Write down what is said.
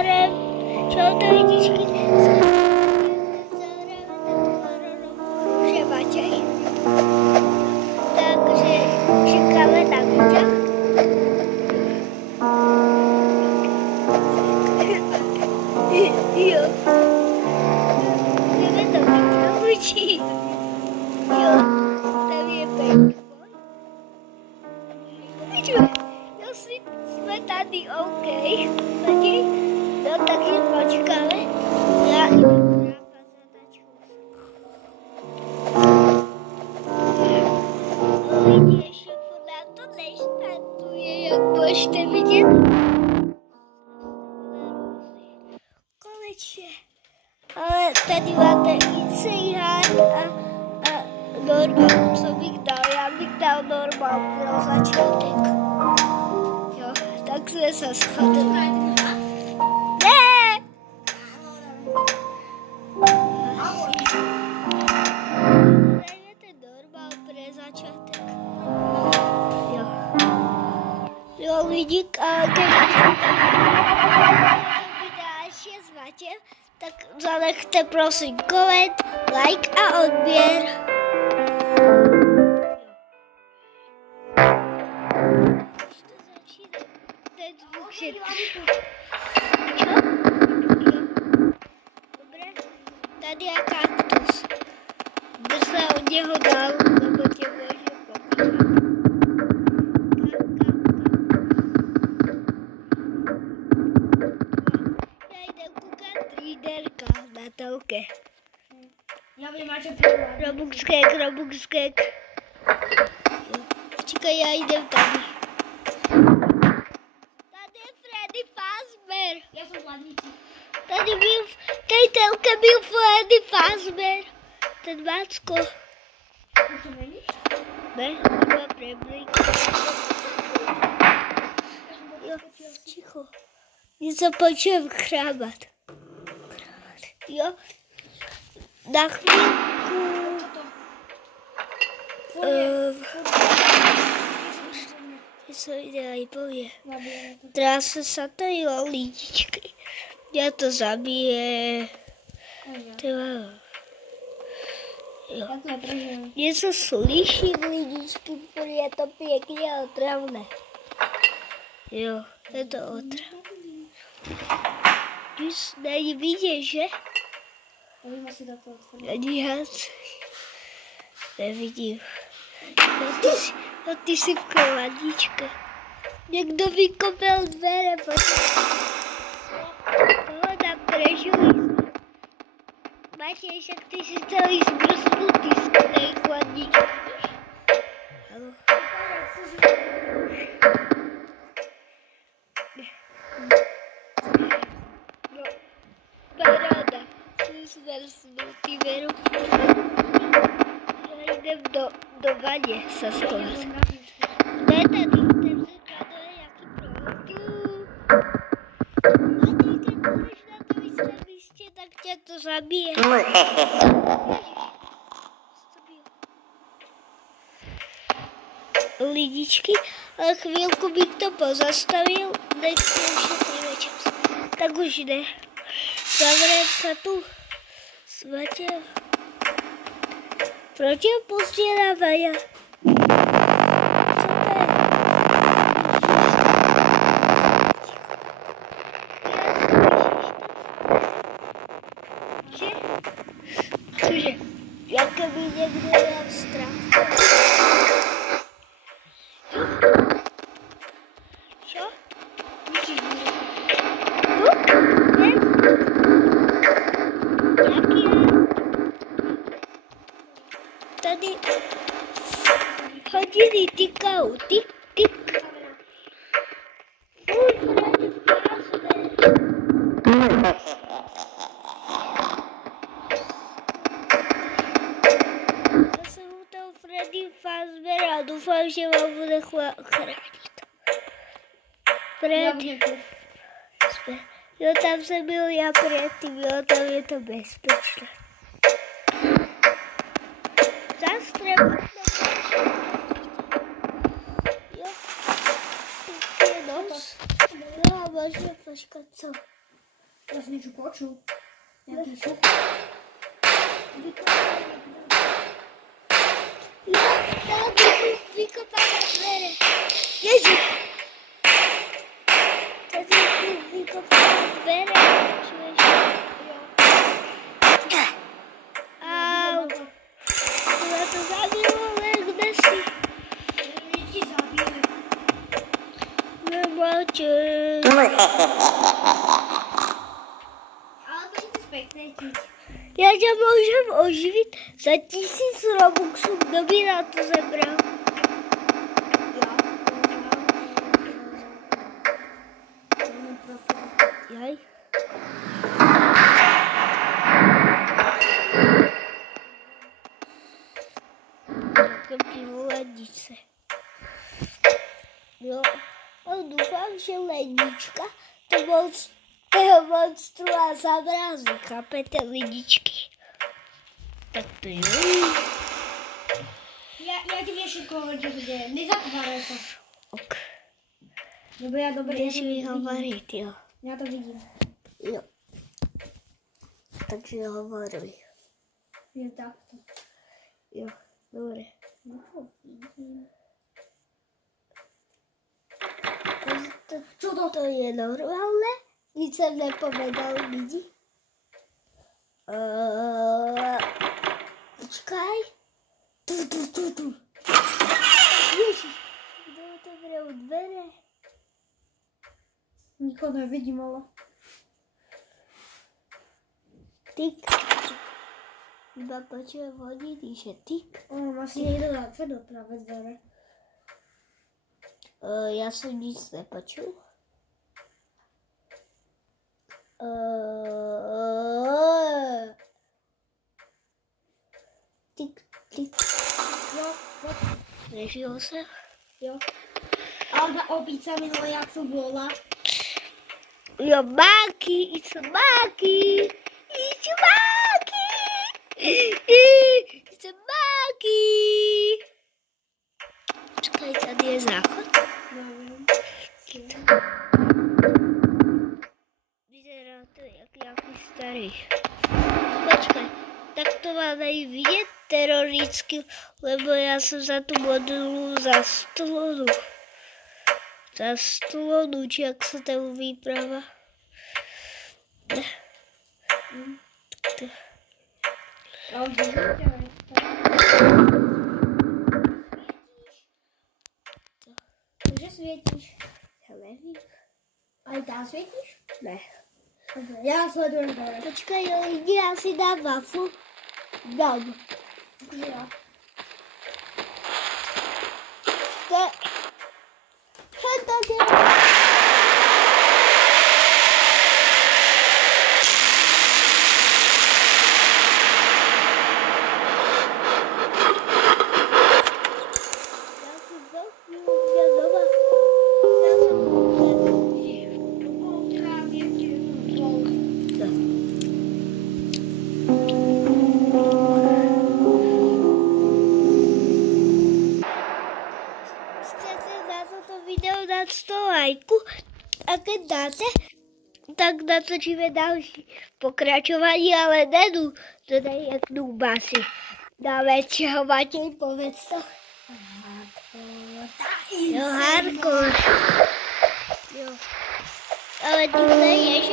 nazorem. Čau to lidičky, že Matěj. Takže čekáme na video. Jo. Jdeme do video učit. Jo, tam je paintball. Jestli jsme tady OK. Tady, no takže počkáme. Já jdu na pazatačku. Lidi ještě pořád to nestartuje, jak můžete vidět. Konečně. Ale tady máte Insane a normál, co bych dal? Já bych dal normál pro začátek. Jo, tak jsme se shodli. Ne! Dajme ten normál pro začátek. Jo. Jo, vidík, a když videa ještě s Matějem, tak zanechte prosím koment, like a odběr. Tady je kaktus. Drž se od něho dál, nebo tě může pokoušet. Já jdem koukat líderka na telke. Já vím, máš Robuxkek. Čekaj, já jdem tady. Tady je Freddy Fazbear. Já jsem hladnící. Tady telka byl Freddy Fazbear. Ten Mácko. Už to vidíš? Ne, má preblík. Jo, ticho. Něco počujem chrábat. Jo, na chvílku. Co jde i pově. Trása se tady lidičky. Já to zabije. Jo. Něco slyším lidičky, protože je to pěkně otravné. Jo, je to otravné. Už není vidět, že? Není hac. Nevidím. No ty jsi v klavadička. Někdo vykopal dvere, toho tam prežili. Matěj, jak ty jsi celý zmrznutý z té chladničky. Haló. No, paráda. Jsi zmrznutý, Věru. Já jdem do vaně se schovat. Ne, tady ten zrkadlo je jaký provodu. A ty budeš na tom jistém místě, tak tě to zabije. Lidičky, ale chvílku bych to pozastavil, nechci ušetřit čas. Tak už ne. Zavřeme se tu s Matějem. Proč je pustěná Vaja? Cože? Jaké by někdo měl strach? Co? Můžeš být? Jaký je? Tady hodiny tikají, tik, tik. To jsem u toho Freddy Fazbear a doufám, že vám bude chránit. Freddy. Jo, tam jsem byl já předtím, jo, tam je to bezpečné. Zastrem. Jo, tu je noc. No a možná počkat, co? Já jsem něco počul. Nějaký šup. Vykopáme dvere. Ježi. Tady vykopáme dvere. Čuješ? Au. Tohle to zabilo, ale kde jsi? Vždycky zabijeme. Nemáče. Ale to je spektačný. Já tě můžem oživit za 1000 robuxů. Kdo by na to zebral? Jaj. Takové pivo lednice. Jo. A doufám, že lednička toho monstrua zamrazí. Chápete, lidičky? Tak to jo. Já ti všechno hodně to děje. Nezatvárej to. Ok. Nebo já dobrý. Budeš mi hovorit, jo. Já to vidím. Jo. Takže hovoruj. Je tak. Jo, dobré. Co to je normálne? Nic jsem nepovedal lidi. Počkaj. Tu. Ježiš, kdo otevřel dvere? Nikoho nevidím, ale. Tik. Iba počujem hodiny, že tik. Asi někdo zapředl právě dvere. Já jsem nic nepočul. Tik. Jo. Nežil jsem? Jo. A ta opice minula, jak to byla. Jo, Maki, it's a Maki. It's a Maki. It's a Maki. Počkej, tady je záchod. Nevím. Vyzerá to jak nějaký starý. Počkej, tak to máme i vidět teroricky, lebo já jsem za tu modulu za stolonu, či jak se tam výprava. Kde světíš? Já nevím. A i tam světíš? Ne. Já sleduju dole. Počkej, lidi, já si dám waflu. Dám. Jo. Tady. Video dát 100 lajků a když dáte, tak natočíme další pokračování, ale nedu to tady jak důbasy. Dáme čeho, Matěj, povedz to. Jo, hardcore. Jo. Ale ty neješ